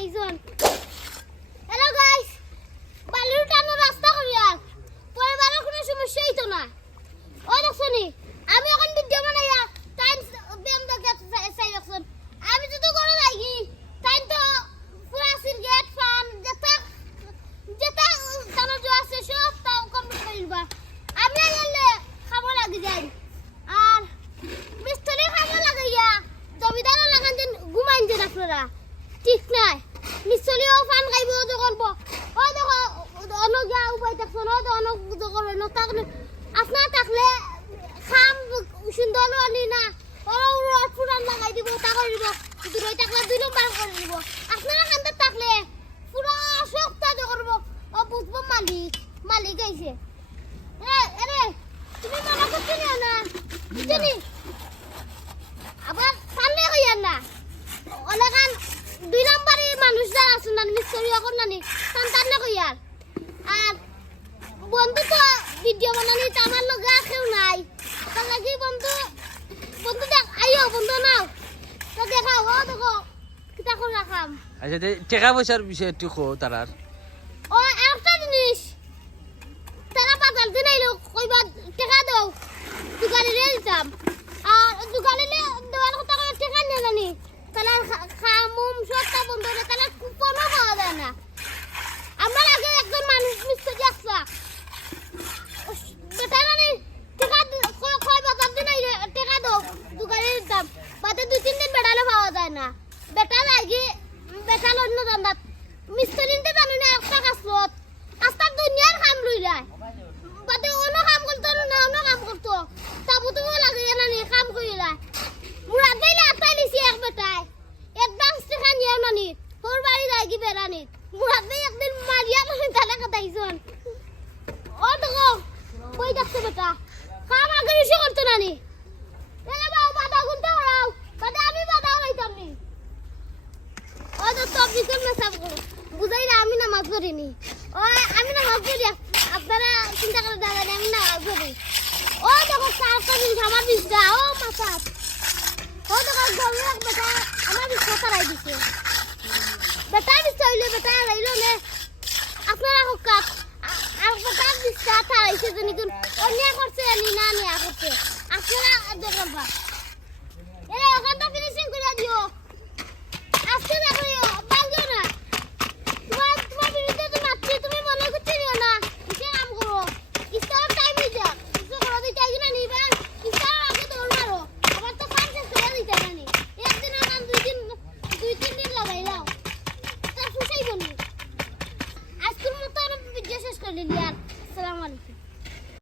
this one. ঠিক নাই। মিছলিও fun গাইব তো করব অ দেখো অনক যা উপায় থাকছো না তো অনক তো করো তাক থাকলে আপনার থাকলে খাম সুন্দর আনি না অ রড ফুরান লাগাই দিব তা করে দিব দূরে থাকলে দুই নম্বর করে দিব আপনারা খান্দা থাকলে পুরা শক্ত তো করব ও বুঝব মালিক মালিক আইছে আরে তুমি মানা করতে না না মিস্ত্রি এখন নানি তান তান না কইয়ার আর? বন্ধু তো ভিডিও বানানি তো আমার লগে কেউ নাই। তার লাগি বন্ধু বন্ধু দেখ আইও বন্ধু নাও। তো দেখাও ও দেখো কিতা করে রাখাম। আচ্ছা টাকা পয়সার বিষয়ে একটু কো তারার। ও একটা জিনিস টাকা পাতাল দিন আইলো কইবা টাকা দাও দোকানে নিয়ে দিতাম আর দোকানে দেওয়ার কথা করে টাকা নিয়ে জানি তাহলে খামুম সবটা বন্ধ হয়ে তাহলে কুপনও পাওয়া যায় না আমার আগে একজন মানুষ মিস্ত্রি আসলা বেটা জানি টাকা দি- কয় কয় বাজার দিন আইলে টাকা দাও দোকানে দিতাম বাদে দুই তিন দিন বেড়ালে পাওয়া যায় না বেটা লাগি, বেটা অন্য দান্দাত মিস্ত্রি নিতে জানো না একটা কাজত কাজটার দুনিয়ার কাম লই যায়। বাদে অন্য কাম করতো না অন্য কাম করতো তাবু তুমি লাগিয়ে না নিয়ে কাম করিলা মুরাদ দিলে আটাই দিছি এক বেটায় একদম টাকা নিয়ে নানি তোর বাড়ি যায় কি বেড়ানি মুরাদ ভাই একদিন মারিয়া নানি তাহলে কাটাইছন ও দেখো কই যাচ্ছে বেটা। কাম আগে বেশি করতো নানি এলে বাবা বাধা গুনতে হরাও বাদে আমি বাধা হরাইতাম নি ও তো তো বিকল না সব বুঝাই না পড়িনি ও, আমি নামাজ পড়ি আপনারা চিন্তা করে দাঁড়ান আমি নামাজ পড়ি ও দেখো চারটা জিনিস আমার বিশটা ও মাথা ও দেখো গরু এক বেটা, আমার বিশটা তারাই দিছে। বেটা বিশটা হইলে, বেটা হারাইলো নে। আপনারা হোকা আর বেটা বিশটা তারাইছে জানি কোন অন্যায় করছে, নি না নিয়া করছে। আপনারা দেখলাম বা এরা ওখানটা